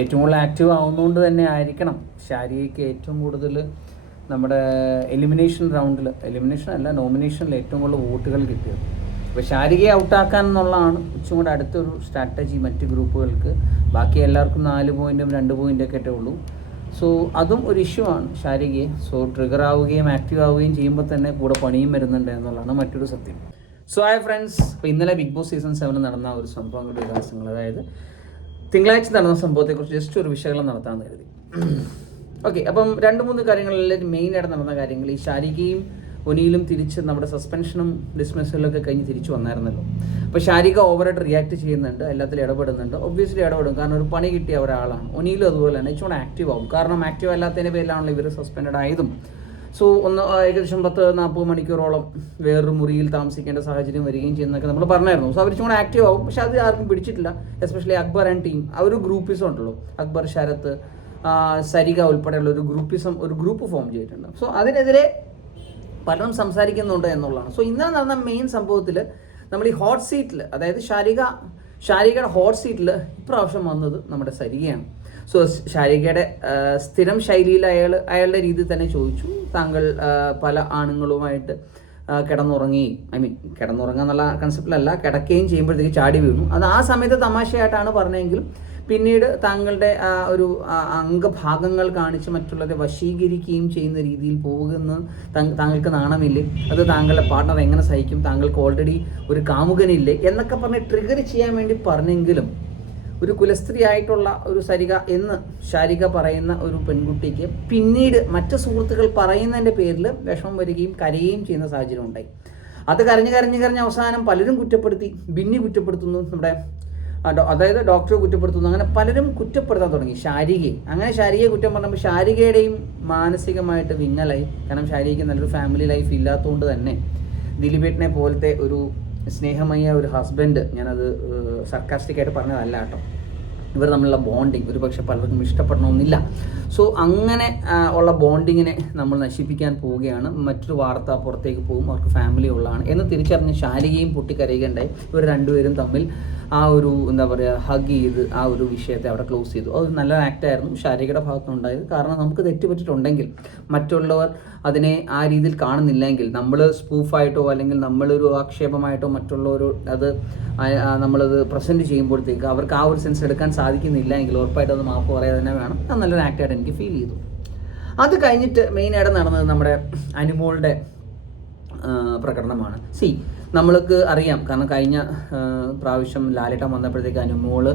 ഏറ്റവും കൂടുതൽ ആക്റ്റീവ് ആവുന്നതുകൊണ്ട് തന്നെ ആയിരിക്കണം. ഷാരിയയ്ക്ക് ഏറ്റവും കൂടുതൽ നമ്മുടെ എലിമിനേഷൻ റൗണ്ടിൽ എലിമിനേഷൻ അല്ല നോമിനേഷനിൽ ഏറ്റവും കൂടുതൽ വോട്ടുകൾ കിട്ടിയത്. അപ്പോൾ ഷാരികയെ ഔട്ടാക്കാൻ എന്നുള്ളതാണ് ഇച്ചും കൂടെ അടുത്തൊരു സ്ട്രാറ്റജി മറ്റ് ഗ്രൂപ്പുകൾക്ക്. ബാക്കി എല്ലാവർക്കും നാല് പോയിന്റും രണ്ട് പോയിന്റൊക്കെ ആയിട്ടേ ഉള്ളൂ. സോ അതും ഒരു ഇഷ്യൂ ആണ് ശാരികയെ സോ ട്രിഗർ ആവുകയും ആക്റ്റീവ് ആവുകയും ചെയ്യുമ്പോൾ തന്നെ കൂടെ പണിയും വരുന്നുണ്ട് എന്നുള്ളതാണ് മറ്റൊരു സത്യം. സോ ഹായ് ഫ്രണ്ട്സ് ഇപ്പോൾ ഇന്നലെ ബിഗ് ബോസ് സീസൺ സെവൻ നടന്ന ഒരു സംഭവങ്ങളുടെ വികാസങ്ങൾ അതായത് തിങ്കളാഴ്ച നടന്ന സംഭവത്തെക്കുറിച്ച് ജസ്റ്റ് ഒരു വിശകലനം നടത്താമെന്ന് കരുതി. ഓക്കെ അപ്പം രണ്ട് മൂന്ന് കാര്യങ്ങളിൽ മെയിനായിട്ട് നടന്ന കാര്യങ്ങൾ ഈ ശാരികയും ഒനിയിലും തിരിച്ച് നമ്മുടെ സസ്പെൻഷനും ഡിസ്മിസലൊക്കെ കഴിഞ്ഞ് തിരിച്ചു വന്നായിരുന്നല്ലോ. അപ്പോൾ ശാരിക ഓവറായിട്ട് റിയാക്ട് ചെയ്യുന്നുണ്ട് എല്ലാത്തിലും ഇടപെടുന്നുണ്ട്. ഒബ്വിയസ്ലി ഇടപെടും കാരണം ഒരു പണി കിട്ടിയ ഒരാളാണ്. ഒനിയിലും അതുപോലെ തന്നെ ഇച്ചുകൂടെ ആക്റ്റീവ് ആവും. കാരണം ആക്റ്റീവ് അല്ലാത്തതിന്റെ പേരിലാണല്ലോ ഇവർ സസ്പെൻഡ് ആയതും. സോ ഒന്ന് ഏകദേശം പത്ത് നാൽപ്പത് മണിക്കൂറോളം വേറൊരു മുറിയിൽ താമസിക്കേണ്ട സാഹചര്യം വരികയും ചെയ്യുന്നതൊക്കെ നമ്മൾ പറഞ്ഞായിരുന്നു. സോ അവർ ചൂടെ ആക്റ്റീവ് ആവും. പക്ഷെ അത് ആർക്കും പിടിച്ചിട്ടില്ല. എസ്പെഷ്യലി അക്ബർ ആൻഡ് ടീം ആ ഒരു ഗ്രൂപ്പിസം ഉണ്ടല്ലോ. അക്ബർ ശരത്ത് സരിക ഉൾപ്പെടെയുള്ള ഒരു ഗ്രൂപ്പിസം ഒരു ഗ്രൂപ്പ് ഫോം ചെയ്തിട്ടുണ്ട്. സോ അതിനെതിരെ പലരും സംസാരിക്കുന്നുണ്ട് എന്നുള്ളതാണ്. സോ ഇന്നലെ നടന്ന മെയിൻ സംഭവത്തിൽ നമ്മൾ ഈ ഹോട്ട് സീറ്റിൽ അതായത് ശാരിക ശാരികയുടെ ഹോട്ട് സീറ്റിൽ ഇപ്രാവശ്യം വന്നത് നമ്മുടെ സരികയാണ് സോ ശാരികയുടെ സ്ഥിരം ശൈലിയിൽ അയാൾ അയാളുടെ രീതിയിൽ തന്നെ ചോദിച്ചു. താങ്കൾ പല ആണുങ്ങളുമായിട്ട് കിടന്നുറങ്ങി ഐ മീൻ കിടന്നുറങ്ങുക എന്നുള്ള കൺസെപ്റ്റിലല്ല കിടക്കുകയും ചെയ്യുമ്പോഴത്തേക്ക് ചാടി വീണു. അത് ആ സമയത്ത് തമാശയായിട്ടാണ് പറഞ്ഞതെങ്കിലും പിന്നീട് താങ്കളുടെ ഒരു അംഗഭാഗങ്ങൾ കാണിച്ച് മറ്റുള്ളവരെ വശീകരിക്കുകയും ചെയ്യുന്ന രീതിയിൽ പോകുമെന്ന് താങ്കൾക്ക് നാണമില്ലേ? അത് താങ്കളുടെ പാർട്ണർ എങ്ങനെ സഹിക്കും? താങ്കൾക്ക് ഓൾറെഡി ഒരു കാമുകനില്ലേ? എന്നൊക്കെ പറഞ്ഞ് ട്രിഗർ ചെയ്യാൻ വേണ്ടി പറഞ്ഞെങ്കിലും ഒരു കുലസ്ത്രീ ആയിട്ടുള്ള ഒരു സരിക എന്ന് ശാരിക പറയുന്ന ഒരു പെൺകുട്ടിക്ക് പിന്നീട് മറ്റു സുഹൃത്തുക്കൾ പറയുന്നതിന്റെ പേരിൽ വിഷമം വരികയും കരയുകയും ചെയ്യുന്ന സാഹചര്യം ഉണ്ടായി. അത് കരഞ്ഞ് കരഞ്ഞ് കരഞ്ഞ് അവസാനം പലരും കുറ്റപ്പെടുത്തി ബിന്നി കുറ്റപ്പെടുത്തുന്നു നമ്മുടെ അതായത് ഡോക്ടറെ കുറ്റപ്പെടുത്തുന്നു അങ്ങനെ പലരും കുറ്റപ്പെടുത്താൻ തുടങ്ങി. ശാരികയെ അങ്ങനെ ശാരികയെ കുറ്റം പറഞ്ഞപ്പോൾ ശാരികയുടെയും മാനസികമായിട്ട് വിങ്ങലായി. കാരണം ശാരികയ്ക്ക് നല്ലൊരു ഫാമിലി ലൈഫ് ഇല്ലാത്തതുകൊണ്ട് തന്നെ ദിലീപേട്ടിനെ പോലത്തെ ഒരു സ്നേഹമയ ഒരു ഹസ്ബൻഡ് ഞാനത് സർക്കാസ്റ്റിക്കായിട്ട് പറഞ്ഞതല്ല കേട്ടോ. ഇവർ തമ്മിലുള്ള ബോണ്ടിങ് ഒരു പക്ഷെ പലർക്കും ഇഷ്ടപ്പെടണമെന്നില്ല. സോ അങ്ങനെ ഉള്ള ബോണ്ടിങ്ങിനെ നമ്മൾ നശിപ്പിക്കാൻ പോവുകയാണ്. മറ്റൊരു വാർത്ത പുറത്തേക്ക് പോകും. അവർക്ക് ഫാമിലി ഉള്ളതാണ്. എന്ന് തിരിച്ചറിഞ്ഞ് ശാലികയും പൊട്ടിക്കരയുകയുണ്ടായി. ഇവർ രണ്ടുപേരും തമ്മിൽ ആ ഒരു എന്താ പറയുക ഹഗ് ചെയ്ത് ആ ഒരു വിഷയത്തെ അവിടെ ക്ലോസ് ചെയ്തു. അത് നല്ല ആക്റ്റായിരുന്നു ശാരികയുടെ ഭാഗത്തുനിന്നുണ്ടായത് കാരണം നമുക്ക് തെറ്റുപറ്റിട്ടുണ്ടെങ്കിൽ മറ്റുള്ളവർ അതിനെ ആ രീതിയിൽ കാണുന്നില്ലെങ്കിൽ നമ്മൾ സ്പൂഫായിട്ടോ അല്ലെങ്കിൽ നമ്മളൊരു ആക്ഷേപമായിട്ടോ മറ്റുള്ളവർ അത് നമ്മളത് പ്രസന്റ് ചെയ്യുമ്പോഴത്തേക്ക് അവർക്ക് ആ ഒരു സെൻസ് എടുക്കാൻ സാധിക്കുന്നില്ല എങ്കിൽ ഉറപ്പായിട്ട് അത് മാപ്പ് പറയാതെ തന്നെ വേണം. അത് നല്ലൊരു ആക്റ്റായിട്ട് എനിക്ക് ഫീൽ ചെയ്തു. അത് കഴിഞ്ഞിട്ട് മെയിനായിട്ട് നടന്നത് നമ്മുടെ അനുമോളുടെ പ്രകടനമാണ്. സി നമ്മൾക്ക് അറിയാം. കാരണം കഴിഞ്ഞ പ്രാവശ്യം ലാലേട്ടൻ വന്നപ്പോഴത്തേക്ക് അനുമോൾ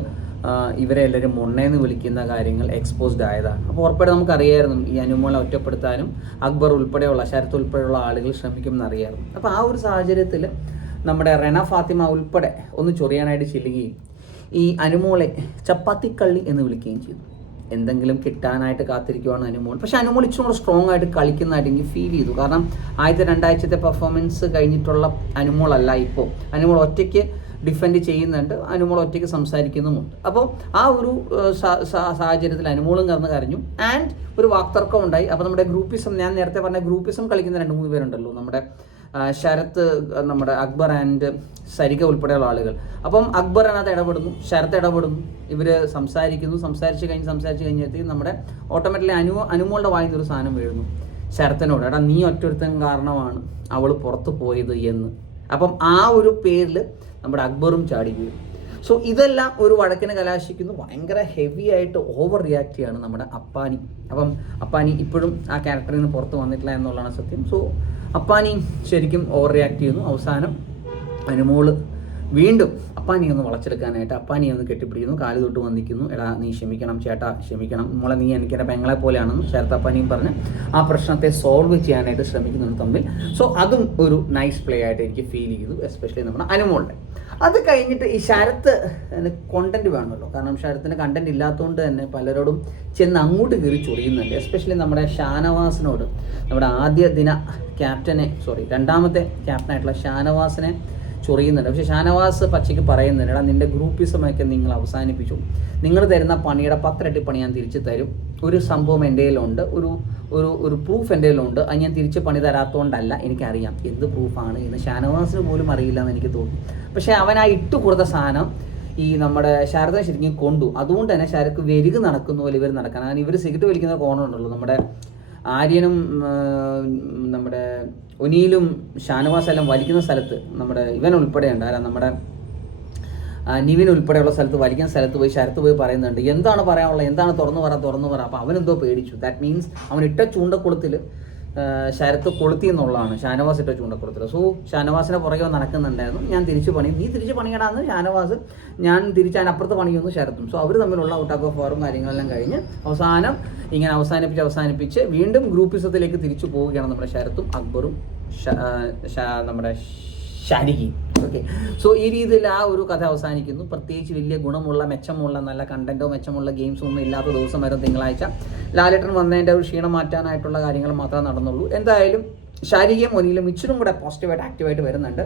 ഇവരെ എല്ലാവരും മുണ്ണേന്ന് വിളിക്കുന്ന കാര്യങ്ങൾ എക്സ്പോസ്ഡ് ആയതാണ്. അപ്പോൾ ഉറപ്പായിട്ട് നമുക്കറിയായിരുന്നു ഈ അനുമോളെ ഒറ്റപ്പെടുത്താനും അക്ബർ ഉൾപ്പെടെയുള്ള ശരത്ത് ഉൾപ്പെടെയുള്ള ആളുകൾ ശ്രമിക്കുമെന്ന് അറിയായിരുന്നു. അപ്പോൾ ആ ഒരു സാഹചര്യത്തിൽ നമ്മുടെ റെന ഫാത്തിമ ഉൾപ്പെടെ ഒന്ന് ചൊറിയാനായിട്ട് ചെല്ലുകയും ഈ അനുമോളെ ചപ്പാത്തിക്കള്ളി എന്ന് വിളിക്കുകയും ചെയ്തു. എന്തെങ്കിലും കിട്ടാനായിട്ട് കാത്തിരിക്കുവാണ് അനുമോൾ. പക്ഷെ അനുമോൾ ഇച്ചിരി സ്ട്രോങ് ആയിട്ട് കളിക്കുന്നതായിട്ട് എനിക്ക് ഫീൽ ചെയ്തു. കാരണം ആദ്യത്തെ രണ്ടാഴ്ചത്തെ പെർഫോമൻസ് കഴിഞ്ഞിട്ടുള്ള അനുമോൾ അല്ല ഇപ്പോൾ അനുമോൾ ഒറ്റയ്ക്ക് ഡിഫെൻഡ് ചെയ്യുന്നുണ്ട്. അനുമോൾ ഒറ്റയ്ക്ക് സംസാരിക്കുന്നുമുണ്ട്. അപ്പോൾ ആ ഒരു സാഹചര്യത്തിൽ അനുമോളും കറന്ന് കരഞ്ഞു. ആൻഡ് ഒരു വാക്തർക്കം ഉണ്ടായി. അപ്പോൾ നമ്മുടെ ഗ്രൂപ്പിസം ഞാൻ നേരത്തെ പറഞ്ഞ ഗ്രൂപ്പിസം കളിക്കുന്ന രണ്ട് മൂന്ന് പേരുണ്ടല്ലോ. നമ്മുടെ ശരത്ത് നമ്മുടെ അക്ബർ ആൻഡ് സരിക ഉൾപ്പെടെയുള്ള ആളുകൾ. അപ്പം അക്ബർ അതിനകത്ത് ഇടപെടുന്നു. ശരത്ത് ഇടപെടുന്നു. ഇവർ സംസാരിക്കുന്നു. സംസാരിച്ച് കഴിഞ്ഞ് സംസാരിച്ച് കഴിഞ്ഞപ്പോഴത്തേക്കും നമ്മുടെ ഓട്ടോമാറ്റിക്കലി അനു അനുമോളുടെ വായിൽ നിന്നൊരു സാധനം വീഴുന്നു. ശരത്തിനോട് എടാ നീ ഒറ്റൊരുത്തൻ കാരണമാണ് അവൾ പുറത്ത് പോയത് എന്ന്. അപ്പം ആ ഒരു പേരിൽ നമ്മുടെ അക്ബറും ചാടി വീഴും. സോ ഇതെല്ലാം ഒരു വഴക്കിന് കലാശിക്കുന്നു. ഭയങ്കര ഹെവി ആയിട്ട് ഓവർ റിയാക്ട് ചെയ്യാണ് നമ്മുടെ അപ്പാനി. അപ്പം അപ്പാനി ഇപ്പോഴും ആ ക്യാരക്ടറിൽ നിന്ന് പുറത്ത് വന്നിട്ടില്ല എന്നുള്ളതാണ് സത്യം. സോ അപ്പാനി ശരിക്കും ഓവർ റിയാക്ട് ചെയ്യുന്നു. അവസാനം അനുമോൾ വീണ്ടും അപ്പാനി ഒന്ന് വളച്ചെടുക്കാനായിട്ട് അപ്പാനി ഒന്ന് കെട്ടിപ്പിടിക്കുന്നു. കാൽ തൊട്ട് വന്നിക്കുന്നു എടാ നീ ക്ഷമിക്കണം ചേട്ടാ ക്ഷമിക്കണം. മോളെ നീ എനിക്ക് എന്റെ പെങ്ങളെ പോലെയാണെന്ന് ചേർത്ത അപ്പാനിയും പറഞ്ഞ് ആ പ്രശ്നത്തെ സോൾവ് ചെയ്യാനായിട്ട് ശ്രമിക്കുന്നുണ്ട് തമ്മിൽ. സോ അതും ഒരു നൈസ് പ്ലേ ആയിട്ട് എനിക്ക് ഫീൽ ചെയ്തു എസ്പെഷ്യലി നമ്മുടെ അനുമോളുടെ അത് കഴിഞ്ഞിട്ട് ഈ ശരത്ത് കോണ്ടന്റ് വേണമല്ലോ. കാരണം ശരത്തിന് കണ്ടന്റ് ഇല്ലാത്തതുകൊണ്ട് തന്നെ പലരോടും ചെന്ന് അങ്ങോട്ട് കയറി ചൊറിയുന്നുണ്ട്. എസ്പെഷ്യലി നമ്മുടെ ഷാനവാസിനോട്. നമ്മുടെ ആദ്യ ദിന ക്യാപ്റ്റനെ സോറി രണ്ടാമത്തെ ക്യാപ്റ്റനായിട്ടുള്ള ഷാനവാസിനെ ചൊറിയുന്നുണ്ട്. പക്ഷേ ഷാനവാസ് പച്ചയ്ക്ക് പറയുന്നുണ്ട് എടാ നിന്റെ ഗ്രൂപ്പിസമൊക്കെ നിങ്ങൾ അവസാനിപ്പിച്ചു. നിങ്ങൾ തരുന്ന പണിയുടെ പത്തിരട്ടി പണി ഞാൻ തിരിച്ചു തരും. ഒരു സംഭവം എന്റെ കയ്യിലുണ്ട്. ഒരു ഒരു ഒരു പ്രൂഫ് എന്റെ കയ്യിലുണ്ട്. അത് ഞാൻ തിരിച്ച് പണി തരാത്തതുകൊണ്ടല്ല എനിക്കറിയാം എന്ത് പ്രൂഫാണ് എന്ന് ഷാനവാസിന് പോലും അറിയില്ല എന്ന് എനിക്ക് തോന്നും. പക്ഷേ അവൻ ആ ഇട്ട് കൊടുത്ത സാധനം ഈ നമ്മുടെ ശാരദ ശരിക്കും കൊണ്ടു. അതുകൊണ്ട് തന്നെ ശാരക്ക് വെരുക് നടക്കുന്ന പോലെ ഇവർ നടക്കാൻ. കാരണം ഇവർ സിഗരറ്റ് വലിക്കുന്ന കോണുണ്ടല്ലോ നമ്മുടെ ആര്യനും നമ്മുടെ ഒനിയിലും ഷാനവാസ് എല്ലാം വലിക്കുന്ന സ്ഥലത്ത് നമ്മുടെ ഇവൻ ഉൾപ്പെടെ ഉണ്ട് ആരാ? നമ്മുടെ നിവിൻ ഉൾപ്പെടെയുള്ള സ്ഥലത്ത് വലിക്കുന്ന സ്ഥലത്ത് പോയി ശരത്ത് പോയി പറയുന്നുണ്ട് എന്താണ് പറയാനുള്ളത്? എന്താണ് തുറന്നു പറ തുറന്നു പറ. അപ്പോൾ അവനെന്തോ പേടിച്ചു. ദാറ്റ് മീൻസ് അവൻ ഇട്ട ചൂണ്ടക്കുളത്തിൽ ശരത്ത് കൊളുത്തി എന്നുള്ളതാണ്. ഷാനവാസ് ഇട്ട ചൂണ്ടക്കുളത്തിൽ സോ ഷാനവാസിനെ പുറകെ നടക്കുന്നുണ്ടായിരുന്നു. ഞാൻ തിരിച്ചു പണിയും നീ തിരിച്ച് പണിയടാന്ന് ഷാനവാസ് ഞാൻ തിരിച്ച് അതിനപ്പുറത്ത് പണിയൊന്നും ശരത്തും. സോ അവർ തമ്മിലുള്ള ഔട്ട് ഓഫ് ഫോറും കാര്യങ്ങളെല്ലാം കഴിഞ്ഞ് അവസാനം ഇങ്ങനെ അവസാനിപ്പിച്ച് അവസാനിപ്പിച്ച് വീണ്ടും ഗ്രൂപ്പിസത്തിലേക്ക് തിരിച്ചു പോവുകയാണ് നമ്മുടെ ശരത്തും അക്ബറും നമ്മുടെ ശാരികി ഓക്കെ. സോ ഈ രീതിയിൽ ആ ഒരു കഥ അവസാനിക്കുന്നു. പ്രത്യേകിച്ച് വലിയ ഗുണമുള്ള മെച്ചമുള്ള നല്ല കണ്ടന്റോ മെച്ചമുള്ള ഗെയിംസോ ഒന്നും ഇല്ലാത്ത ദിവസം വരെ തിങ്കളാഴ്ച ലാലേട്ടൻ വന്നതിന്റെ ഒരു ക്ഷീണം മാറ്റാനായിട്ടുള്ള കാര്യങ്ങൾ മാത്രമേ നടന്നുള്ളൂ. എന്തായാലും ശാരീരിക ഒനിയിലും ഇച്ചിരും കൂടെ പോസിറ്റീവായിട്ട് ആക്റ്റീവായിട്ട് വരുന്നുണ്ട്.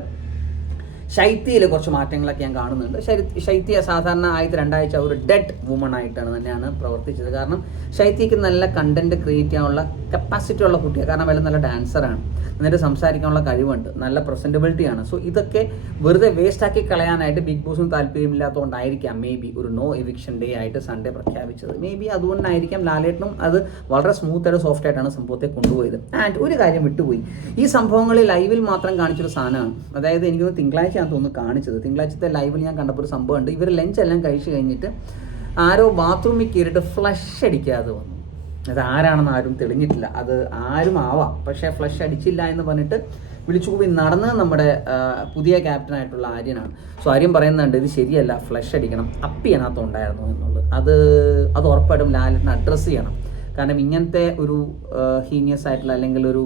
ശൈത്യയിൽ കുറച്ച് മാറ്റങ്ങളൊക്കെ ഞാൻ കാണുന്നുണ്ട്. ശൈത്യ സാധാരണ ആയിട്ട് രണ്ടാഴ്ച ഒരു ഡെഡ് വുമൺ ആയിട്ടാണ് തന്നെയാണ് പ്രവർത്തിച്ചത്. കാരണം ശൈത്യക്ക് നല്ല കണ്ടന്റ് ക്രിയേറ്റ് ചെയ്യാനുള്ള കപ്പാസിറ്റി ഉള്ള കുട്ടിയാണ് കാരണം അവൾ നല്ല ഡാൻസറാണ് എന്നിട്ട് സംസാരിക്കാനുള്ള കഴിവുണ്ട്. നല്ല പ്രസന്റബിലിറ്റി ആണ്. സോ ഇതൊക്കെ വെറുതെ വേസ്റ്റ് ആക്കി കളയാനായിട്ട് ബിഗ് ബോസിന് താല്പര്യമില്ലാത്തതുകൊണ്ടായിരിക്കാം മേ ബി ഒരു നോ എവിക്ഷൻ ഡേ ആയിട്ട് സൺഡേ പ്രഖ്യാപിച്ചത്. മേ ബി അതുകൊണ്ടായിരിക്കാം ലാലേട്ടനും അത് വളരെ സ്മൂത്ത് ആയിട്ട് സോഫ്റ്റ് ആയിട്ടാണ് സംഭവത്തെ കൊണ്ടുപോയത്. ആൻഡ് ഒരു കാര്യം വിട്ടുപോയി. ഈ സംഭവങ്ങളിൽ ലൈവിൽ മാത്രം കാണിച്ചൊരു സാധനമാണ്. അതായത് എനിക്കൊന്ന് തിങ്കളാഴ്ച ഞാൻ തോന്നുന്നു കാണിച്ചത്. തിങ്കളാഴ്ചത്തെ ലൈവിൽ ഞാൻ കണ്ടപ്പോൾ ഒരു സംഭവമുണ്ട് ഇവർ ലഞ്ച് എല്ലാം കഴിച്ചു കഴിഞ്ഞിട്ട് ആരോ ബാത്റൂമിൽ കയറിയിട്ട് ഫ്ലഷ് അടിക്കാതെ വന്നു. അത് ആരാണെന്ന് ആരും തെളിഞ്ഞിട്ടില്ല. അത് ആരും ആവാം. പക്ഷേ ഫ്ലഷ് അടിച്ചില്ല എന്ന് പറഞ്ഞിട്ട് വിളിച്ചു കൂടി നടന്നത് നമ്മുടെ പുതിയ ക്യാപ്റ്റനായിട്ടുള്ള ആര്യനാണ്. സോ ആര്യൻ പറയുന്നുണ്ട് ഇത് ശരിയല്ല. ഫ്ലഷ് അടിക്കണം. അപ്പി അതിനകത്ത് ഉണ്ടായിരുന്നു എന്നുള്ളത്. അത് അത് ഉറപ്പായിട്ടും ലാലിനെ അഡ്രസ്സ് ചെയ്യണം. കാരണം ഇങ്ങനത്തെ ഒരു ഹീനിയസ് ആയിട്ടുള്ള അല്ലെങ്കിൽ ഒരു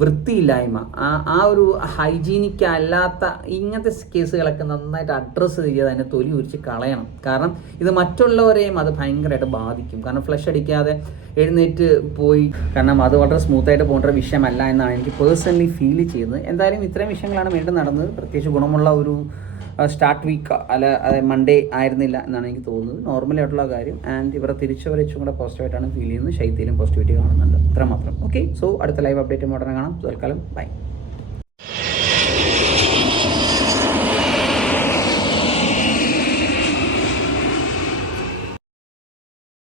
വൃത്തിയില്ലായ്മ ആ ആ ഒരു ഹൈജീനിക് അല്ലാത്ത ഇങ്ങനത്തെ കേസുകളൊക്കെ നന്നായിട്ട് അഡ്രസ്സ് ചെയ്ത് അതിനെ തൊലി ഉരിച്ച് കളയണം. കാരണം ഇത് മറ്റുള്ളവരെയും അത് ഭയങ്കരമായിട്ട് ബാധിക്കും. കാരണം ഫ്ലഷ് അടിക്കാതെ എഴുന്നേറ്റ് പോയി കാരണം അത് വളരെ സ്മൂത്തായിട്ട് പോകേണ്ട വിഷയമല്ല എന്നാണ് എനിക്ക് പേഴ്സണലി ഫീൽ ചെയ്യുന്നത്. എന്തായാലും ഇത്രയും വിഷയങ്ങളാണ് വീണ്ടും നടന്നത്. പ്രത്യേകിച്ച് ഗുണമുള്ള ഒരു സ്റ്റാർട്ട് വീക്ക് അല്ല മൺഡേ ആയിരുന്നില്ല എന്നാണ് എനിക്ക് തോന്നുന്നത്. നോർമലി ആയിട്ടുള്ള കാര്യം. ആൻഡ് ഇവരെ തിരിച്ചവരെ ഇച്ചും കൂടെ പോസിറ്റീവായിട്ടാണ് ഫീൽ ചെയ്യുന്നത്. ശൈത്യയിലും പോസിറ്റിവിറ്റി കാണുന്നുണ്ട്. അത്രമാത്രം. ഓക്കെ സോ അടുത്ത ലൈവ് അപ്ഡേറ്റ് ഉടനെ കാണാം. തൽക്കാലം ബൈ